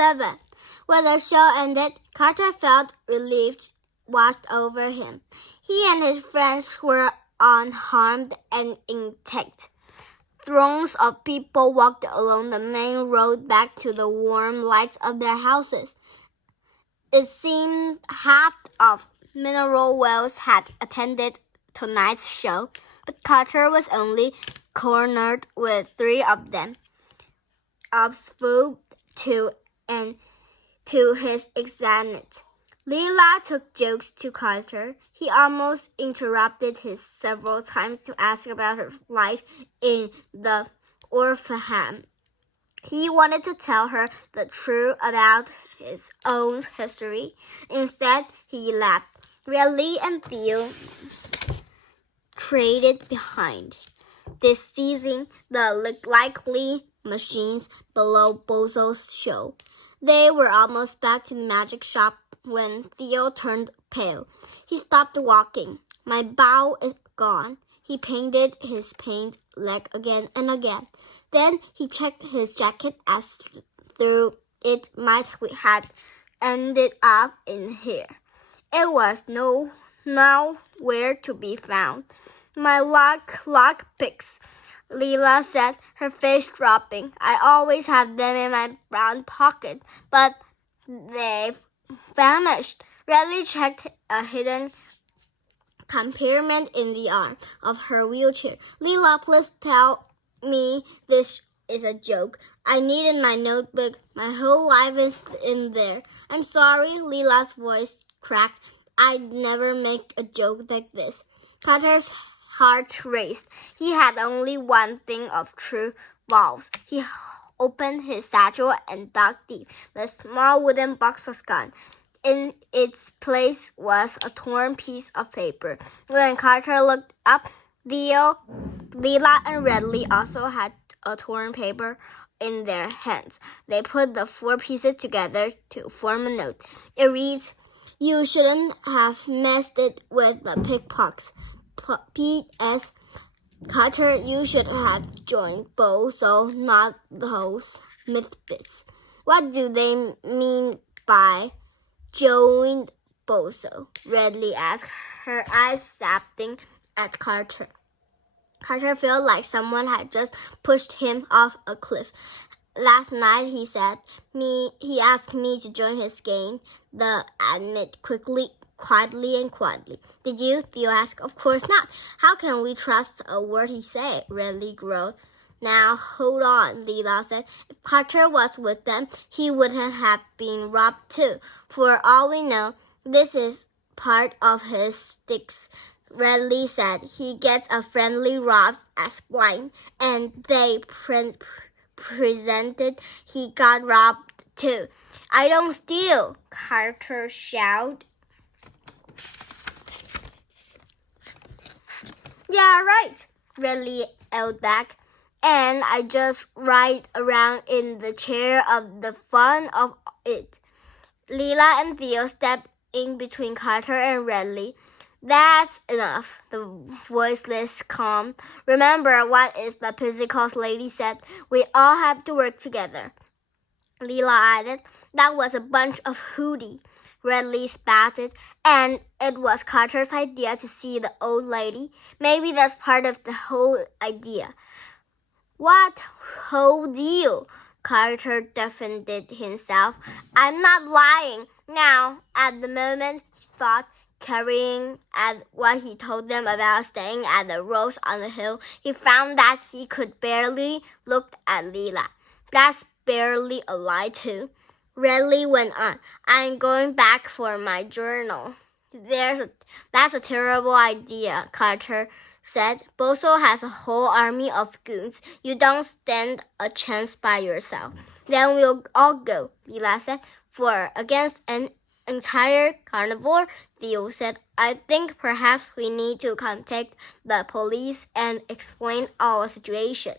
11. When the show ended, Carter felt relief washed over him. He and his friends were unharmed and intact. Throngs of people walked along the main road back to the warm lights of their houses. It seemed half of Mineral Wells had attended tonight's show, but Carter was only cornered with 3 of them. Obsfused to his excitement. Leela took jokes to Carter. He almost interrupted his several times to ask about her life in the orphanage. He wanted to tell her the truth about his own history. Instead, he laughed. Riley and Theo traded behind, seizing the likely machines below Bozo's show. They were almost back to the magic shop when Theo turned pale. He stopped walking. My bow is gone. He painted his paint leg again and again. Then he checked his jacket as though it might have ended up in here. It was nowhere to be found. My lock picks, Leela said, her face dropping. I always have them in my brown pocket, but they've vanished. Riley checked a hidden compartment in the arm of her wheelchair. Leela, please tell me this is a joke. I needed my notebook. My whole life is in there. I'm sorry, Leela's voice cracked. I'd never make a joke like this. Carter's heart raced. He had only one thing of true valves. He opened his satchel and dug deep. The small wooden box was gone. In its place was a torn piece of paper. When Carter looked up, Leela and Redley also had a torn paper in their hands. They put the 4 pieces together to form a note. It reads, you shouldn't have messed it with the pickpockets. P.S. Carter, you should have joined Bozo, not those misfits. What do they mean by joined Bozo? Redley asked, her eyes snapping at Carter. Carter felt like someone had just pushed him off a cliff. Last night, he said, he asked me to join his gang. The admit quietly. Did you? Theo asked. Of course not. How can we trust a word he said? Redley growled. Now, hold on, Leela said. If Carter was with them, he wouldn't have been robbed too. For all we know, this is part of his sticks. Redley said he gets a friendly robs as blind, and they presented he got robbed too. I don't steal, Carter shouted. Yeah, right, Redley yelled back. And I just ride around in the chair of the fun of it. Leela and Theo stepped in between Carter and Redley. That's enough, the voiceless calm. Remember what is the physical lady said. We all have to work together. Leela added, that was a bunch of hootie. Redley spatted, and it was Carter's idea to see the old lady. Maybe that's part of the whole idea. What whole deal? Carter defended himself. I'm not lying. Now, at the moment, he thought, carrying at what he told them about staying at the Rose on the hill, he found that he could barely look at Leela. That's barely a lie too. Redley went on. I'm going back for my journal. That's a terrible idea, Carter said. Bozo has a whole army of goons. You don't stand a chance by yourself. Then we'll all go, Leela said. For against an entire carnivore, Theo said. I think perhaps we need to contact the police and explain our situation.